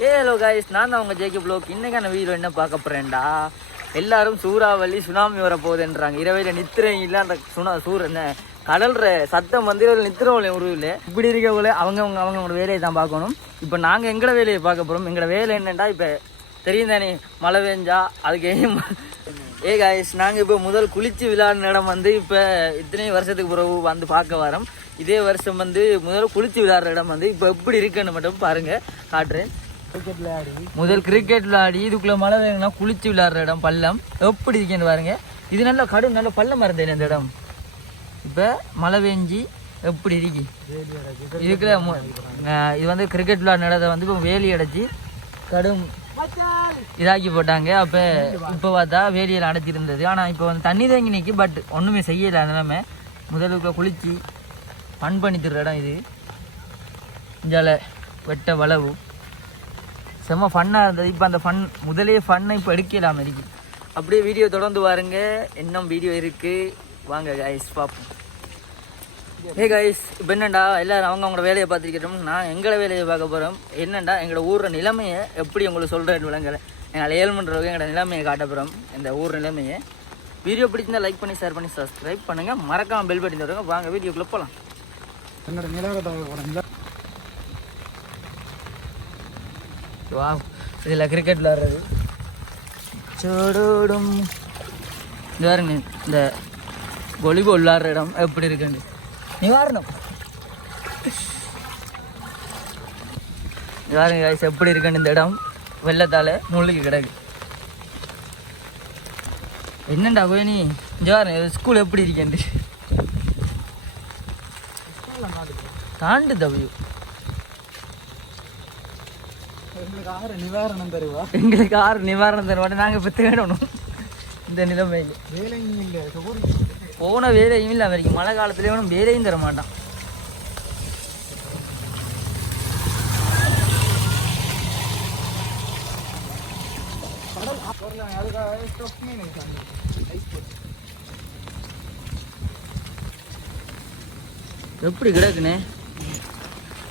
Hello guys, நான் தான் உங்கள் ஜேகே ப்ளோக். இன்றைக்கான வீடியோ என்ன பார்க்க போகிறேன்டா, எல்லாரும் சூறாவளி சுனாமி வரப்போகுதுன்றாங்க. இரவையில் நித்திரம் இல்லை, அந்த என்ன கடல்ற சத்தம் வந்து நித்திரம் உருவில் இப்படி இருக்கக்குள்ள அவங்களோட வேலையை தான் பார்க்கணும். இப்போ நாங்கள் எங்களோட வேலையை பார்க்க போகிறோம். எங்களோட வேலை என்னென்னா, இப்போ தெரியும் தானே, மழை பெஞ்சா அதுக்கு கைஸ், நாங்கள் இப்போ முதல் குளிச்சு விளையாடின இடம் வந்து இப்போ இத்தனை வருஷத்துக்கு பிறகு வந்து பார்க்க வரோம். இதே வருஷம் வந்து முதல் குளிச்சு விளையாடுற இடம் வந்து இப்போ எப்படி இருக்குன்னு மட்டும் பாருங்கள், காட்டுறேன். முதல் கிரிக்கெட் விளையாடி இதுக்குள்ள மழை வேணும்னா குளிச்சு விளையாடுற இடம் பள்ளம் எப்படி இருக்கேன்னு பாருங்க. இது நல்லா கடும் நல்ல பள்ளம் இருந்தேன் இந்த இடம். இப்போ மழை பெஞ்சி எப்படி இருக்கு இதுக்குள்ள இது வந்து கிரிக்கெட் விளையாடுற இடத்த வந்து இப்போ வேலி அடைச்சி கடும் இதாக்கி போட்டாங்க. அப்போ இப்போ பார்த்தா வேலியில் அடைச்சிருந்தது. ஆனால் இப்போ வந்து தண்ணி தேங்கி நிற்கி, பட் ஒன்றுமே செய்யலை. அந்த நிலைமை முதலுக்குள்ள குளிச்சு ஃபன் பண்ணி தர்ற இடம் இது. இஞ்சால வெட்ட வளவு செம்ம ஃபன்னாக இருந்தது. இப்போ அந்த ஃபன் முதலே ஃபன்னை இப்போ எடுக்கலாமல் இருக்கு. அப்படியே வீடியோ தொடர்ந்து பாருங்க, இன்னும் வீடியோ இருக்குது, வாங்க கைஸ் பார்ப்போம். கைஸ், இப்போ என்னண்டா எல்லோரும் அவங்களோட வேலையை பார்த்துருக்கிறோம். நான் எங்களோட வேலையை பார்க்க போகிறோம். என்னண்டா எங்களோட ஊரில் நிலைமையை எப்படி உங்களுக்கு சொல்கிறேன் விளங்கலை. எங்களை 7 மணி ரூபாய்க்கு எங்களோட நிலைமையை காட்ட போகிறோம். இந்த ஊர் நிலைமையை வீடியோ பிடிச்சிருந்தா லைக் பண்ணி ஷேர் பண்ணி சப்ஸ்கிரைப் பண்ணுங்கள். மறக்காமல் பெல் பட்டன் தருவாங்க. வாங்க வீடியோக்குள்ளே போகலாம். என்னோட நிலவரத்தை வா, இதில் கிரிக்கெட் விளாட்றது சோடோடும். இந்த பாருங்க, இந்த வாலிபால் விளாட்ற இடம் எப்படி இருக்குன்னு நிவாரணம். பாருங்க கைஸ், எப்படி இருக்குன்னு இந்த இடம் வெள்ளத்தால் முள்ளுக்கு கிடக்கு. என்னண்டா போய் நீ இங்கே பாருங்க, ஸ்கூல் எப்படி இருக்கேன் தாண்டு தவியும். நிவாரணம் தருவா, எங்களுக்கு 6 நிவாரணம் தருவாங்க. நாங்கள் இப்போ தேடணும் இந்த நிலைமையில். வேலையும் இல்லை, போன வேலையும் இல்லை. வரைக்கும் மழை காலத்துலேயே ஒன்றும் வேலையும் தர மாட்டான். எப்படி கிடக்குண்ணே,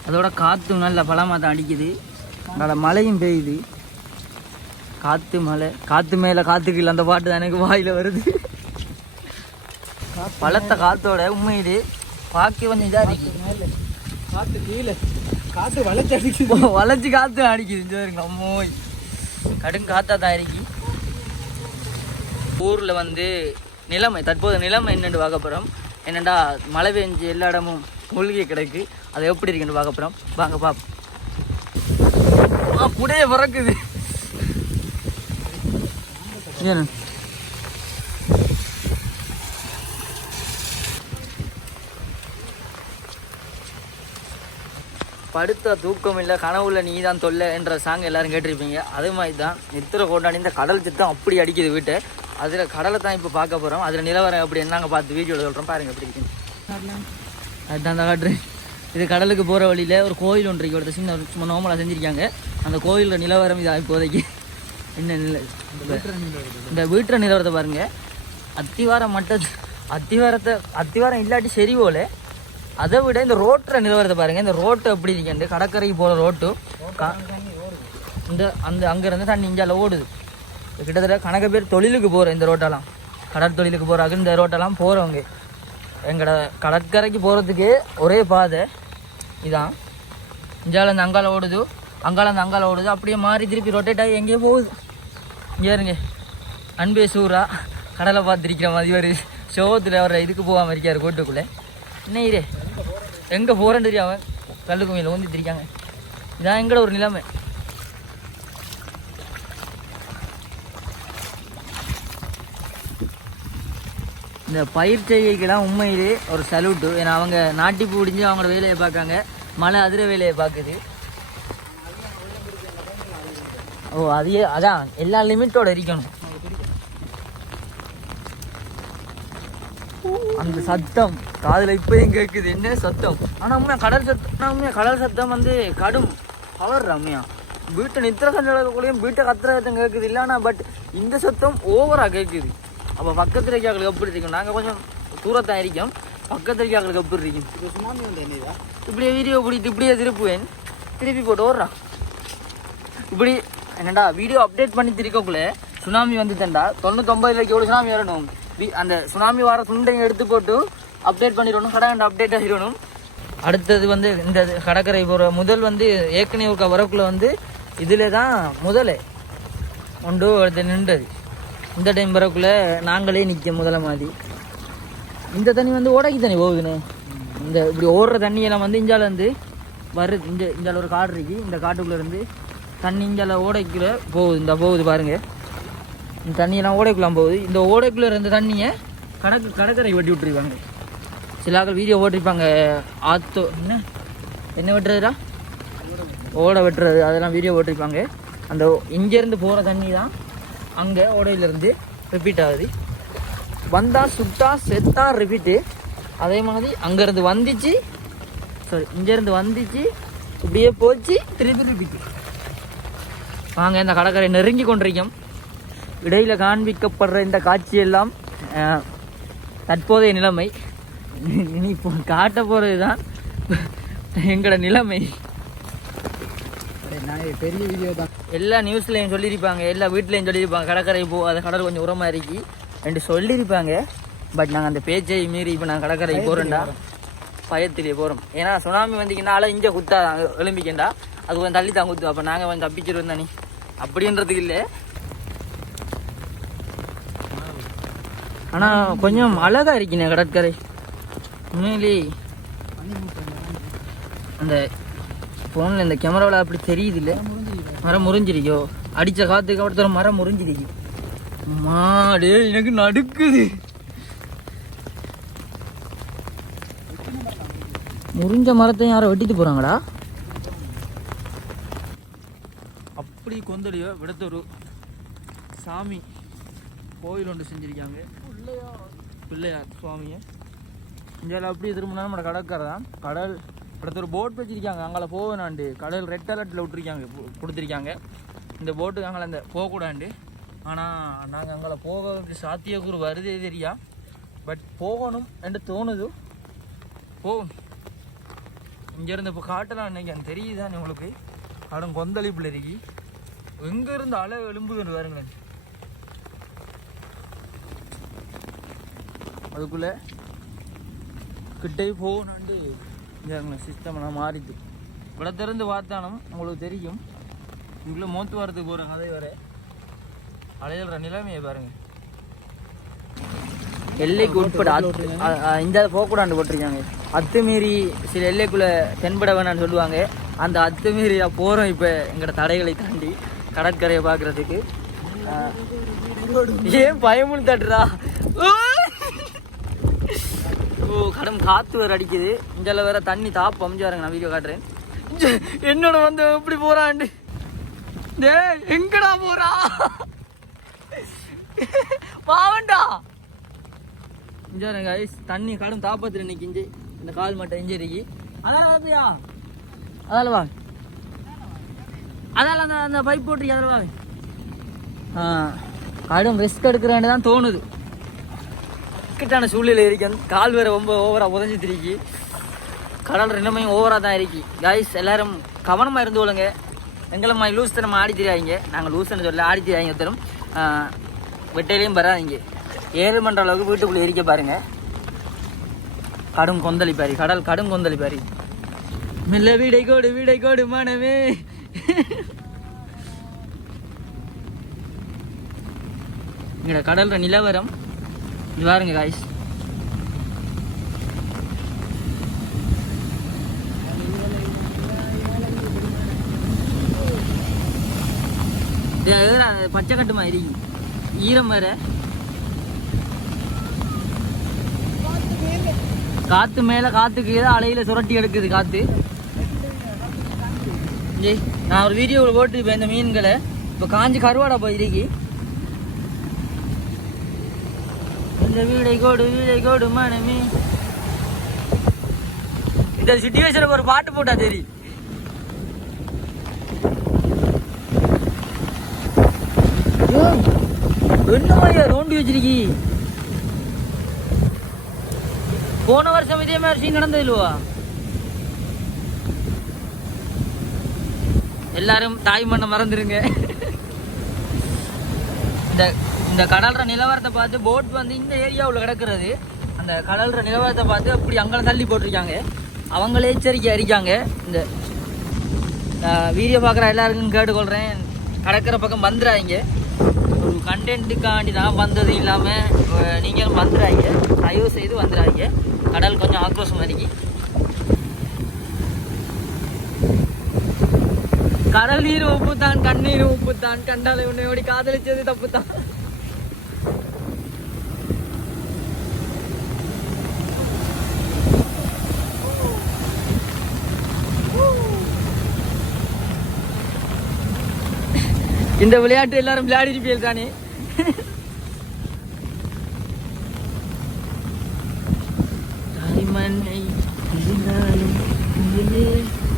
அதோட காற்று நல்ல பலமாக தான் அடிக்குது. நல்ல மழையும் பெய்யுது. காற்று மழை, காற்று மேலே காற்றுக்கு இல்லை, அந்த பாட்டு தான் எனக்கு வாயில் வருது. பழத்த காற்றோட உண்மையிலே பார்க்க கொஞ்சம் இதாக இருக்கு. காற்று கீழே காற்று வளைச்சி அடிக்குது, வளைச்சி காற்று அடிக்குது. அம்மோய் கடும் காற்றா தான் இருக்கு. ஊரில் வந்து நிலைமை, தற்போது நிலைமை என்னென்னு பார்க்க போகிறோம். என்னென்னா மழை பெஞ்சு எல்லா இடமும் மூழ்கி கிடக்கு. அது எப்படி இருக்குன்னு பார்க்க போகிறோம். வாங்க பார்ப்போம். புடைய பிறக்குது. படுத்த தூக்கம் இல்லை, கனவுல நீ தான் தொல்லை என்ற சாங் எல்லாரும் கேட்டிருப்பீங்க. அது மாதிரி தான் நித்திர கொண்டாடி இந்த கடல் சித்தம் அப்படி அடிக்குது வீட்டை. அதில் கடலை தான் இப்போ பார்க்க போகிறோம். அதில் நிலவரம் அப்படி என்னங்க பார்த்து வீடியோவில் சொல்கிறோம். பாருங்க எப்படி இருக்குன்னு. அதுதான் தான் காட்டுறேன். இது கடலுக்கு போகிற வழியில் ஒரு கோயில் ஒன்று இருக்கு. ஒரு சின்ன சும்மா நோமலாக செஞ்சுருக்காங்க. அந்த கோயிலோட நிலவரம் இதாக இப்போதைக்கு என்ன இந்த வீட்டுற நிலவரத்தை பாருங்கள். அத்திவாரம் இல்லாட்டி சரி போல. அதை விட இந்த ரோட்டுற நிலவரத்தை பாருங்கள். இந்த ரோட்டு எப்படி இருக்கேன், கடற்கரைக்கு போகிற ரோட்டு அங்கேருந்து தண்ணி இஞ்சால ஓடுது. கிட்டத்தட்ட கணக்கு பேர் தொழிலுக்கு போகிற இந்த ரோட்டெல்லாம், கடற்தொழிலுக்கு போகிறாங்க. இந்த ரோட்டெல்லாம் போகிறவங்க எங்களோட கடற்கரைக்கு போகிறதுக்கு ஒரே பாதை இதான். இஞ்சால இந்த அங்கால ஓடுது, அங்கால அந்த அங்கால ஓடுது. அப்படியே மாறி திருப்பி ரொட்டேட் ஆகி எங்கேயோ போகுது. இங்கே இருங்க, அன்பே சூரா கடலை பார்த்துருக்கிற மாதிரி ஒரு ஷோத்தில் வர இதுக்கு போகாமல் இருக்கார் கோட்டுக்குள்ளே. இன்னையே எங்கே போகிறேன்னு தெரியாம கல்லுக்கு மேலே ஓந்திட்டு இருக்காங்க. இதான் எங்களோட ஒரு நிலைமை. இந்த பயிர் செய்கைக்கெல்லாம் உண்மையிலே ஒரு சல்யூட்டு. ஏன்னா அவங்க நாட்டி பிடிஞ்சி அவங்களோட வேலையை பார்க்காங்க, மழை அதிர வேலையை பார்க்குது. அதையே அதான் எல்லா லிமிட்டோட இருக்கணும். அந்த சத்தம் காதில் இப்போயும் கேட்குது. என்ன சத்தம், ஆனால் உண்மையாக கடல் சத்தம். ஆனால் உண்மையாக கடல் சத்தம் வந்து கடும் பவர் ரம்யா. வீட்டை நித்திர சஞ்சலக்கூடையும் வீட்டை கத்துற சத்தம் கேட்குது இல்லை. ஆனால் பட் இந்த சத்தம் ஓவராக கேட்குது. அப்போ பக்கத்து இருக்காங்களுக்கு எப்படி இருக்கும். நாங்கள் கொஞ்சம் தூரத்தான் இருக்கோம். பக்கத்து இருக்காங்களுக்கு எப்படி இருக்கும். இப்படியே வீடியோ பிடிட்டு இப்படியே திருப்புவேன், திருப்பி போட்டு ஓடுறான். இப்படி என்னடா வீடியோ அப்டேட் பண்ணி திருக்கக்குள்ள சுனாமி வந்துட்டேன்டா 99 எவ்வளோ சுனாமி வரணும் அந்த சுனாமி வர துண்டையும் எடுத்து போட்டு அப்டேட் பண்ணிடணும் கடை அப்டேட் ஆகிடணும். அடுத்தது வந்து இந்த கடற்கரை போகிற முதல் வந்து ஏற்கனவே ஒரு வரக்குள்ள வந்து இதில் தான் முதலே ஒன்று அடுத்து நின்றது. இந்த டைம் வரக்குள்ள நாங்களே நிற்க முதல்ல மாதிரி. இந்த தண்ணி வந்து ஓடைக்கு தண்ணி போகுதுண்ணே. இந்த இப்படி ஓடுற தண்ணியெல்லாம் வந்து இஞ்சால வந்து வருது. இஞ்சால ஒரு காடு இருக்கு. இந்த காட்டுக்குள்ளே இருந்து தண்ணி இஞ்சால ஓடைக்குள்ளே போகுது. இந்த போகுது பாருங்க. இந்த தண்ணியெல்லாம் ஓடைக்குள்ளாம் போகுது. இந்த ஓடைக்குள்ளே இருந்த தண்ணியை கடற்கரை வெட்டி விட்டுருக்காங்க. சில ஆக்கள் வீடியோ ஓட்டிருப்பாங்க. ஆத்தோ என்ன வெட்டுறதுடா ஓடை வெட்டுறது அதெல்லாம் வீடியோ ஓட்டிருப்பாங்க. அந்த இங்கேருந்து போகிற தண்ணி தான் அங்கே ஓடையிலேருந்து ரிப்பீட் ஆகுது. வந்தால் சுட்டா செத்தா ரிப்பீட்டு. அதே மாதிரி அங்கேருந்து வந்துச்சு இங்கேருந்து வந்துச்சு இப்படியே போச்சு திருப்பி ரிப்பீட்டு. வாங்க இந்த கடற்கரை நெருங்கி கொண்டிருக்கோம். இடையில் காண்பிக்கப்படுற இந்த காட்சியெல்லாம் தற்போதைய நிலைமை. இனி இப்போ காட்ட போகிறது தான் எங்களோட நிலைமை. பெரிய வீடியோ தான். எல்லா நியூஸ்லையும் சொல்லியிருப்பாங்க, எல்லா வீட்லேயும் சொல்லியிருப்பாங்க கடற்கரை அந்த கடல் கொஞ்சம் உரமாக இருக்கி ரெண்டு சொல்லியிருப்பாங்க. பட் நாங்கள் அந்த பேச்சை மீறி இப்போ நாங்கள் கடற்கரை போகிறோம்டா பயத்திலேயே போகிறோம். ஏன்னா சுனாமி வந்தீங்கன்னால இங்கே குத்தா எழும்பிக்கண்டா அது கொஞ்சம் தள்ளி தான் குத்து. அப்போ நாங்கள் கொஞ்சம் தப்பிச்சிருவோம் தானே அப்படின்றதுக்கு இல்லை. ஆனால் கொஞ்சம் அழகாக இருக்கீங்க கடற்கரை உண்மையிலே. அந்த ஃபோனில் இந்த கேமராவில் அப்படி தெரியுது இல்லை. மரம் முறிஞ்சிருக்கோ அடித்த காற்றுக்கு ஒருத்தர் மரம் முறிஞ்சிருக்கு. மாடே எனக்கு நடுக்குது. முறிஞ்ச மரத்தை யாரோ வெட்டிட்டு போகிறாங்கடா. அப்படி கொந்தளியோ விடத்தொரு சாமி கோயில் ஒன்று செஞ்சுருக்காங்க. பிள்ளையார் சுவாமியை இந்தியாவில் அப்படி திரும்பினா நம்ம கடற்கரை தான். கடல் அடுத்த ஒரு போட் வச்சிருக்காங்க. அங்கே போவேனாண்டு கடல் ரெட் அலர்ட்டில் விட்டுருக்காங்க கொடுத்துருக்காங்க. இந்த போட்டுக்கு அங்கே அந்த போகக்கூடாண்டு. ஆனால் நாங்கள் அங்கே போக சாத்தியக்கூறு வருதே தெரியா. பட் போகணும் என்று தோணுது. போகும் இங்கேருந்து இப்போ காட்டலாம் இன்னைக்கு எனக்கு தெரியுதானே உங்களுக்கு. கடன் கொந்தளிப்பில் இருக்கி எங்கேருந்து அலை எலும்புன்னு பாருங்களேன். அதுக்குள்ளே கிட்டே போகணாண்டு இங்கே சிஸ்டம்லாம் மாறிது. இவ்வளோ திறந்து பார்த்தாலும் உங்களுக்கு தெரியும். இவ்வளோ மோத்து வாரத்துக்கு போகிற கதை வர அலையிற நிலைமையை பாருங்க. எல்லைக்கு உட்பட இந்த போக்கூடாண்டு போட்டிருக்காங்க. அத்துமீறி சில எல்லைக்குள்ளே தென்பட வேணான்னு சொல்லுவாங்க. அந்த அத்துமீறி போகிறோம் இப்போ எங்களோட தடைகளை தாண்டி கடற்கரையை பார்க்குறதுக்கு. ஏன் பயமுன்னு தட்டுறா. ஓ கடும் காற்று வேறு அடிக்குது. இதில் வேற தண்ணி தாப்பம் பாருங்க. நான் வீடியோ காட்டுறேன். என்னோட வந்து எப்படி போகிறான்ட்டு டே எங்கடா போகிறா பாவண்டா. இஞ்சாருங்க ஐஸ் தண்ணி கடும் தாப்பத்தில் நிற்கிஞ்சு இந்த கால் மட்டும் இஞ்சிருக்கு. அதால் பார்த்தியா அதால் வாங்க. அதால் அந்த அந்த பைப் போட்டிருக்கு அதில் வாங்க. கடும் ரிஸ்க் எடுக்கிறேன்னு தான் தோணுது. கிட்டான சூழ்நிலை இருக்கு. கால் வேறு ரொம்ப ஓவராக உதஞ்சி திருக்கி. கடல் ரெண்டுமையும் ஓவராக தான் இருக்கு. கைஸ் எல்லாரும் கவனமாக இருந்து கொள்ளுங்க. எங்களை மாதிரி லூஸ் தரம் ஆடி தெரியாதீங்க. நாங்கள் லூஸ்ன்னு சொல்ல ஆடி தெரியாதீங்க. தரும் வெட்டையிலையும் வராதிங்க. 7 மணி அளவுக்கு வீட்டுக்குள்ளே இருக்க பாருங்க. கடும் கொந்தளிப்பாரி கடல் கடும் கொந்தளிப்பாரி. மெல்ல வீடை கோடு மனமே. இங்கே கடல்ற நிலவரம் இது பாருங்க காய்ஸ். பச்சை கட்டு மாதிரி ஈரம் வேற. காத்து மேல காத்துக்கு அலையில சுரட்டி எடுக்குது காத்து. நான் ஒரு வீடியோவில் போட்டு இந்த மீன்களை இப்போ காஞ்சி கருவாடா போயிருக்கு. இந்த வீடை கோடு மனமே. இந்த சிச்சுவேஷனுக்கு ஒரு பாட்டு போட்டா சரி. என்ன மாதிரியா நோண்டி வச்சிருக்கி. போன வருஷம் இதே மாதிரி சீன் நடந்தது இல்லவா. எல்லாரும் தாய் மண்ணை மறந்துடுங்க. இந்த இந்த கடல்ற நிலவரத்தை பார்த்து போட் வந்து இந்த ஏரியாவில் கிடக்கிறது. அந்த கடல்ற நிலவரத்தை பார்த்து அப்படி அங்கே தள்ளி போட்டிருக்காங்க. அவங்களே எச்சரிக்கை அறிக்காங்க. இந்த வீடியோ பார்க்குற எல்லாருக்கும் கேட்டுக்கொள்கிறேன், கடற்கரை பக்கம் வந்துடாங்க. ஒரு கண்டென்ட்டுக்காண்டி தான் வந்தது இல்லாமல் நீங்களும் வந்துடாங்க, தயவு செய்து வந்துடாங்க. கடல் கொஞ்சம் ஆக்ரோஷம் வரைக்கும். கடல் நீர் உப்பு தான், கண்ணீர் உப்பு தான், கண்டாலை உன்னையோடி காதலிச்சது தப்பு தான். இந்த விளையாட்டு எல்லாரும் விளையாடிருப்பீர்கள் தானே?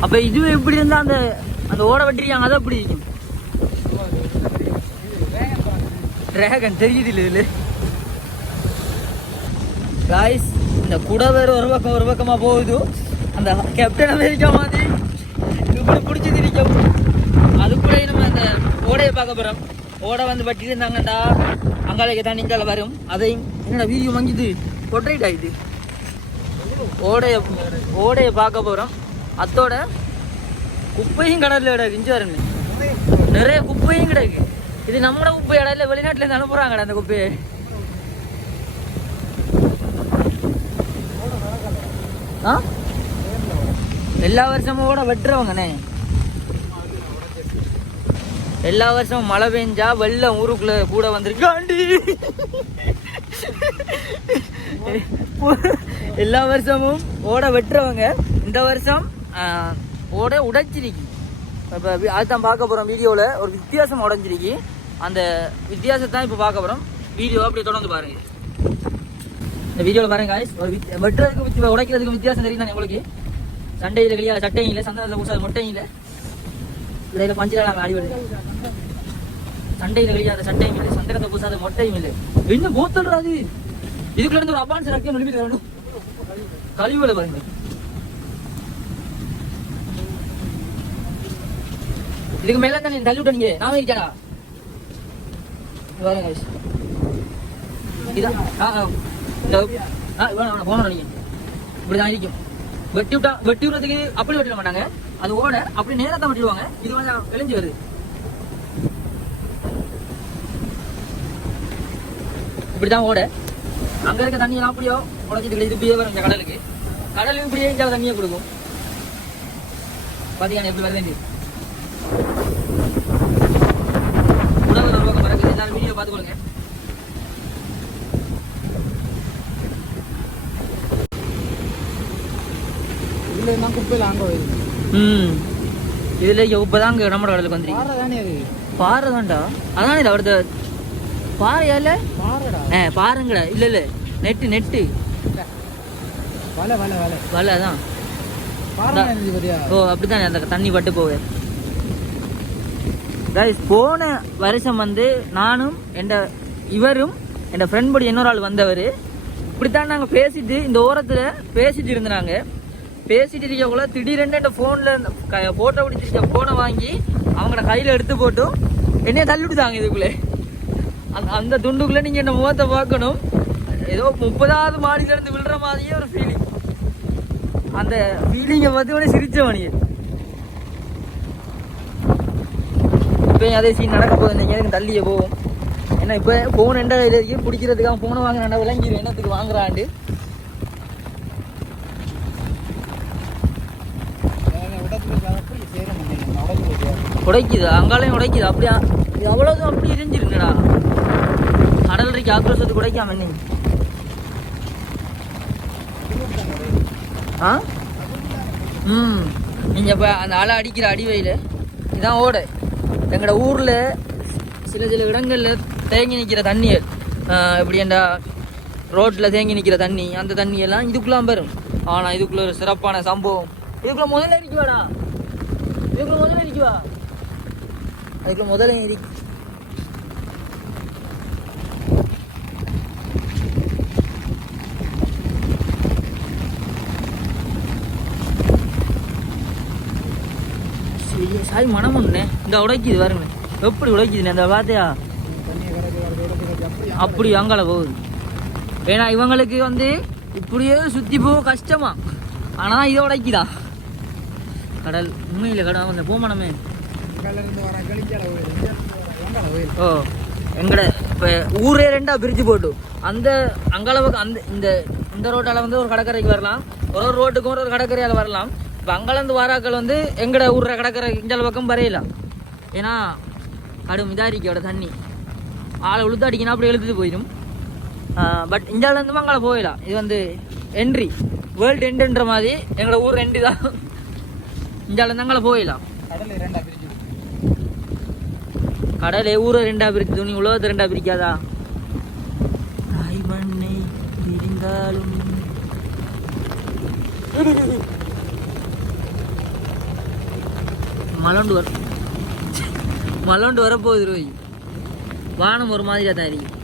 அப்ப இதுவே எப்படி இருந்தா அந்த அந்த ஓட வெட்டிருக்காங்க, அதை எப்படி இருக்கும்? டிராகன் தெரியுது இல்ல காய்ஸ். இந்த குடை வேற ஒரு பக்கமா போகுது. அந்த கேப்டன் அமெரிக்கா மாதிரி இப்படி பிடிச்சி திரிக்கும். அதுக்குள்ளே நம்ம அந்த ஓடையை பார்க்க போறோம். ஓடை வந்து வட்டி இருந்தாங்கடா, அங்காலைக்கு தண்ணி இங்கால வரும். அதையும் என்னடா வீடியோ வாங்கிது பொட்ரைட் ஆயிடுது. ஓடையை பார்க்க போறோம். அத்தோட குப்பையும் கடல்ல கிடக்கு. இஞ்சி வரணும், நிறைய குப்பையும் கிடக்கு. இது நம்மளோட குப்பை இடம் இல்லை, வெளிநாட்டுல இருந்து அனுப்புறாங்கடா அந்த குப்பையை. எல்லா வருஷமும் ஓட வெட்டுறவங்கண்ணே. எல்லா வருஷமும் மழை பெஞ்சா வெள்ளம் ஊருக்குள்ள கூட வந்திருக்காண்டி. எல்லா வருஷமும் ஓட வெட்டுறவங்க இந்த வருஷம் ஓட உடைச்சிருக்கு. இப்போ அதுதான் பார்க்க போகிறோம். வீடியோவில் ஒரு வித்தியாசம் உடஞ்சிருக்கு. அந்த வித்தியாசத்தான் இப்போ பார்க்க போகிறோம். வீடியோ அப்படியே தொடர்ந்து பாருங்க. இந்த வீடியோவில் பாருங்க guys, ஒரு வெட்டுறதுக்கு உடைக்கிறதுக்கு வித்தியாசம் தெரியும் தானே உங்களுக்கு. சண்டையில் கிடையாது, சட்டையும் இல்லை, சந்தனத்தில் பூசாத மொட்டையும் இல்லை, இடையில பஞ்சில் நாங்கள் அடிபடுது. சண்டையில் கிடையாது, சட்டையும் இல்லை, சந்தனத்தை பூசாத மொட்டையும் இல்லை. என்ன போத்தல்றாது இதுக்குள்ள இருந்து ஒரு அப்பான்ஸ் ரக்கம் நிரூபித்து வரணும். கழிவுகளை பாருங்க. இதுக்கு மேல தான் தள்ளி விட்டீங்க. நாம இருக்காடா பாருங்க இதான் போன நீங்க இப்படிதான் இருக்கும். வெட்டி விடுறதுக்கு அப்படி வெட்டிட மாட்டாங்க. அது ஓட அப்படி நேரத்தான் வெட்டிடுவாங்க. இது கொஞ்சம் விளைஞ்சு வருது. இப்படிதான் ஓட. அங்க இருக்க தண்ணியெல்லாம் அப்படியோ உடச்சிட்டு இது இப்படியே வரும். கடலுக்கு கடலுக்கு இப்படியே தண்ணியை கொடுக்கும். பாத்தீங்கன்னா எப்படி வருது. உடல் ஒரு பக்கம் மறக்குது. எல்லாரும் வீடியோ பார்த்துக்கொள்ளுங்க. இதுல குப்பையில அங்க இதுல இப்பதாங்க நம்ம கடலுக்கு வந்து பாறை தான்டா. அதானே அவரது பாறையால பாருங்கடா. இல்ல இல்ல நெட்டு வலை அதான். ஓ அப்படித்தானே அந்த தண்ணி பட்டு போவேன். கைஸ் போன வருஷம் வந்து நானும் இவரும் என் ஃப்ரெண்ட் படி இன்னொரு ஆள் வந்தவர் இப்படித்தான் நாங்கள் பேசிட்டு இந்த ஓரத்தில் பேசிட்டு இருந்தாங்க. பேசிட்டு இருக்கக்குள்ள திடீரென்று என் ஃபோனில் ஃபோட்டோ பிடிச்சிருக்க ஃபோனை வாங்கி அவங்களோட கையில் எடுத்து போட்டும் என்னைய தள்ளிவிட்டுதாங்க இதுக்குள்ளே. அந்த துண்டுக்குள்ளே நீங்கள் என்ன முகத்தை பார்க்கணும். ஏதோ 30வது மாடியிலேருந்து விழுற மாதிரியே ஒரு ஃபீலிங். அந்த ஃபீலிங்கை பார்த்து சிரிச்ச மணியே. இப்போ அதே சீன் நடக்க போகுது. நீங்கள் தள்ளியே போகும். ஏன்னா இப்போ ஃபோன் எந்த கையில் இருக்கு, பிடிக்கிறதுக்காக ஃபோனை வாங்கினா விளங்கிடும் என்னத்துக்கு வாங்குறாண்டு. உடைக்குது, அங்காலையும் உடைக்குது. அப்படியா எவ்வளோதும் அப்படி எரிஞ்சிருங்கடா. கடல் இருக்கு ஆக்ரோஷத்துக்கு உடைக்காம என்ன. நீங்கள் இப்போ அந்த அலை அடிக்கிற அடிவையில் இதான் ஓட. எங்களோட ஊரில் சில இடங்களில் தேங்கி நிற்கிற தண்ணியை இப்படி என்ற ரோட்டில் தேங்கி நிற்கிற தண்ணி, அந்த தண்ணியெல்லாம் இதுக்குள்ளாம் பெறும். ஆனால் இதுக்குள்ள ஒரு சிறப்பான சம்பவம். இதுக்குள்ள முதல்ல இருக்குவாடா, இதுக்குள்ள முதல்ல இருக்குவா, அதுக்குள்ள முதல்ல இருக்கு. சாய் மனம் ஒண்ணு இந்த உடைக்குது பாருங்க எப்படி உடைக்குதுண்ணே அந்த பார்த்தியா அப்படி அங்கால போகுது ஏன்னா இவங்களுக்கு வந்து இப்படியே சுத்தி போக கஷ்டமா ஆனா இதை உடைக்குதா கடல் உண்மையில கடல் அந்த போமனமே ஓ எங்கட இப்போ ஊரே ரெண்டா பிரிச்சு போட்டு அந்த அங்களவுக்கு அந்த இந்த இந்த ரோட்டால வந்து ஒரு கடற்கரைக்கு வரலாம் ஒரு ரோட்டுக்கும் ஒரு கடற்கரையால் வரலாம் இப்போ அங்கேருந்து வாராக்கள் வந்து எங்கட ஊர்ற கடற்கரை இந்த பக்கம் வரையலாம் ஏன்னா கடும் இதாரிக்கையோட தண்ணி ஆளை உளுத்து அடிக்கணும் அப்படி இழுத்துட்டு போயிடும் பட் இந்தியாவிலேருந்து அங்கே போயிடலாம் இது வந்து என்ட்ரி வேர்ல்டு எண்டுன்ற மாதிரி எங்களோட ஊர் என்ட்ரி தான் இந்தியாவிலேருந்து அங்கே போயிடலாம் கடலே ஊரை ரெண்டா பிரிச்சு துணி உலகத்தை ரெண்டா பிரிக்காதா தாய் மண்ணை பிரிந்தாலும் மலண்டு வரப்போகுது ரோய் வானம் ஒரு மாதிரியா தான் இருக்கு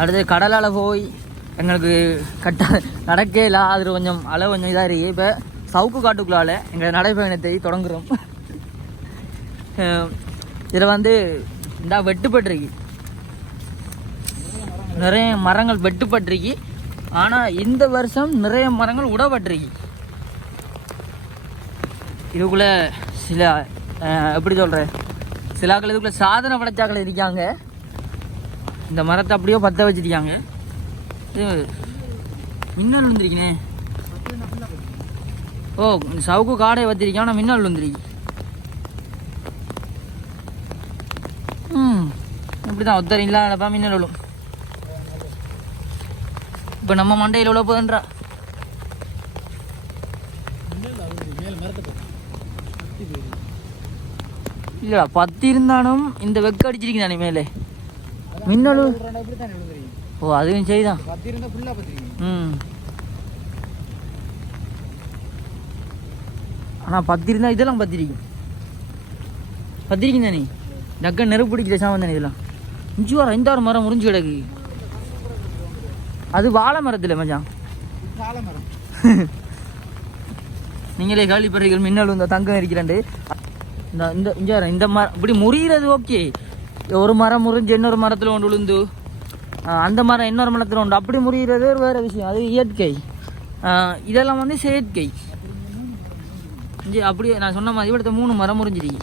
அடுத்து கடலால் போய் எங்களுக்கு நடக்கல அது கொஞ்சம் அலை கொஞ்சம் இதாக இருக்குது இப்போ சவுக்கு காட்டுக்குள்ளால் எங்கள் நடைப்பயணத்தை தொடங்குகிறோம் இதில் வந்து இந்த வெட்டுப்பட்டிருக்கு நிறைய மரங்கள் வெட்டுப்பட்டிருக்கு ஆனால் இந்த வருஷம் நிறைய மரங்கள் உடப்பட்டிருக்கு இதுக்குள்ளே சில எப்படி சொல்கிறேன் சிலாக்கள் இதுக்குள்ளே சாதனை படைச்சாக்கள் இருக்காங்க இந்த மரத்தை அப்படியே பற்ற வச்சிருக்காங்க மின்னல் விழுந்திருக்கனே ஓ சவுக்கு காடை வச்சிருக்கேன் ஆனால் மின்னல் விழுந்திருக்கு இப்படிதான் ஒத்தர் இல்லாதப்பா மின்னல் விழும் இப்போ நம்ம மண்டையில் உள்ள போதுன்றா இல்லடா 10 இருந்தாலும் இந்த வெக்க அடிச்சிருக்கீங்க மேலே மின்னலு ஓ அதுவும் சரிதான் ஆனால் 10 இருந்தால் இதெல்லாம் பத்திரிக்கும் தானே டக்க நெருப்பு பிடிக்கிற சாமம் தானே இதெல்லாம் இஞ்சி வர இந்த ஒரு மரம் முறிஞ்சு கிடக்கு அது வாழை மரத்தில் மச்சான் நீங்களே காலிப்பறைகள் மின்னல் இந்த தங்கம் இருக்கிறாண்டு இந்த இந்த மரம் இப்படி முறிகிறது ஓகே ஒரு மரம் முறிஞ்சு இன்னொரு மரத்தில் ஒன்று விழுந்து அந்த மரம் இன்னொரு மரத்தில் உண்டு அப்படி முறிகிறது ஒரு வேறு விஷயம் அது இயற்கை இதெல்லாம் வந்து செயற்கை அப்படியே நான் சொன்ன மாதிரி இവിടുത്തെ 3 மரம் முறிஞ்சிருக்கு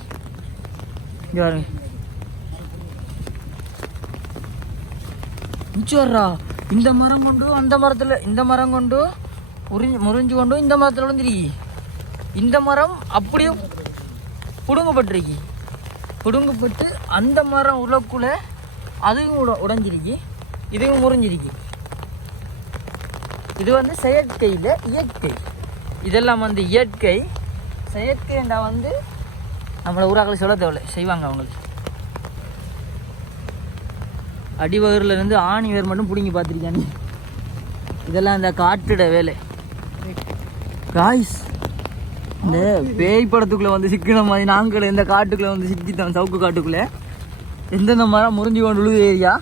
இங்கே பாருங்க வர்றா இந்த மரம் கொண்டு அந்த மரத்தில் இந்த மரம் கொண்டு முறிஞ்சு கொண்டு இந்த மரத்தில் விழுந்துருக்கு இந்த மரம் அப்படியே புடுங்கப்பட்டு அந்த மரம் உலக்குள்ள அதுவும் உடைஞ்சிருக்கு இதுவும் முறிஞ்சிருக்கு இது வந்து செயற்கை இல்லை இயற்கை இதெல்லாம் வந்து இயற்கை செயற்கைண்டா வந்து நம்மளை ஊராக்களை சொல்ல தேவையில்லை செய்வாங்க அவங்களுக்கு அடிவகரில் இருந்து ஆணி வேர் மட்டும் பிடிங்கி பார்த்துருக்கானே இதெல்லாம் இந்த காற்றிட வேலை காய்ஸ் இந்த பேய் படத்துக்குள்ளே வந்து சிக்கின மாதிரி நாங்கள் இந்த காட்டுக்குள்ளே வந்து சிக்கிட்டோம் சவுக்கு காட்டுக்குள்ளே எந்தெந்த மரம் முறிஞ்சு கொண்டு உழுது ஏரியா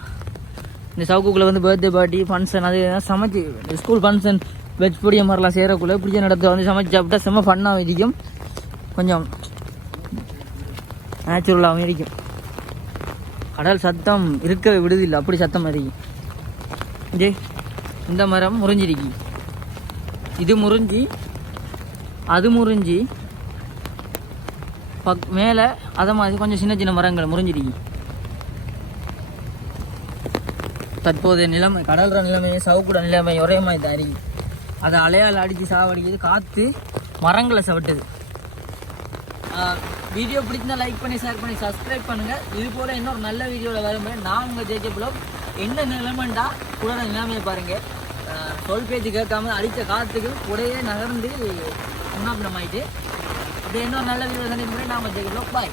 இந்த சவுக்குக்குள்ளே வந்து பர்த்டே பார்ட்டி ஃபங்க்ஷன் அது சமைச்சு ஸ்கூல் ஃபங்க்ஷன் வெஜ் பொடிய மாதிரிலாம் சேரக்குள்ளே பிடிச்ச நடத்த வந்து சமைச்சு சாப்பிட்டா செம்ம ஃபன்னாகவும் இருக்கும் கொஞ்சம் நேச்சுரலாகவும் இருக்கும் கடல் சத்தம் இருக்க விடுதில்லை அப்படி சத்தம் இருக்கும் இதே இந்த மரம் முறிஞ்சிருக்கு இது முறிஞ்சி அது முறிஞ்சி மேலே அதை மாதிரி கொஞ்சம் சின்ன சின்ன மரங்கள் முறிஞ்சிருக்கு தற்போதைய நிலைமை கடல்ற நிலைமை சவுக்குட நிலைமை ஒரே மாதிரி தான் இருக்கு அதை அலையால் அடித்து சாவடிக்குது காற்று மரங்களை சவிட்டுது வீடியோ பிடிச்சிருந்தா லைக் பண்ணி ஷேர் பண்ணி சப்ஸ்கிரைப் பண்ணுங்கள் இது போல் இன்னொரு நல்ல வீடியோவில் வரும்போது நான் உங்கள் ஜேஜே ப்ளாக் என்ன நிலைமைண்டா கூட நிலைமையை பாருங்கள் சொல் பேச்சு கேட்காம அடித்த காற்றுக்கு கூடையே நகர்ந்து உண்ணாப்பிடம் ஆகிட்டு அப்படி இன்னொரு நல்ல வீடியோ சந்திக்கும் முறை நான் உங்கள் ஜேஜே ப்ளாக் பாய்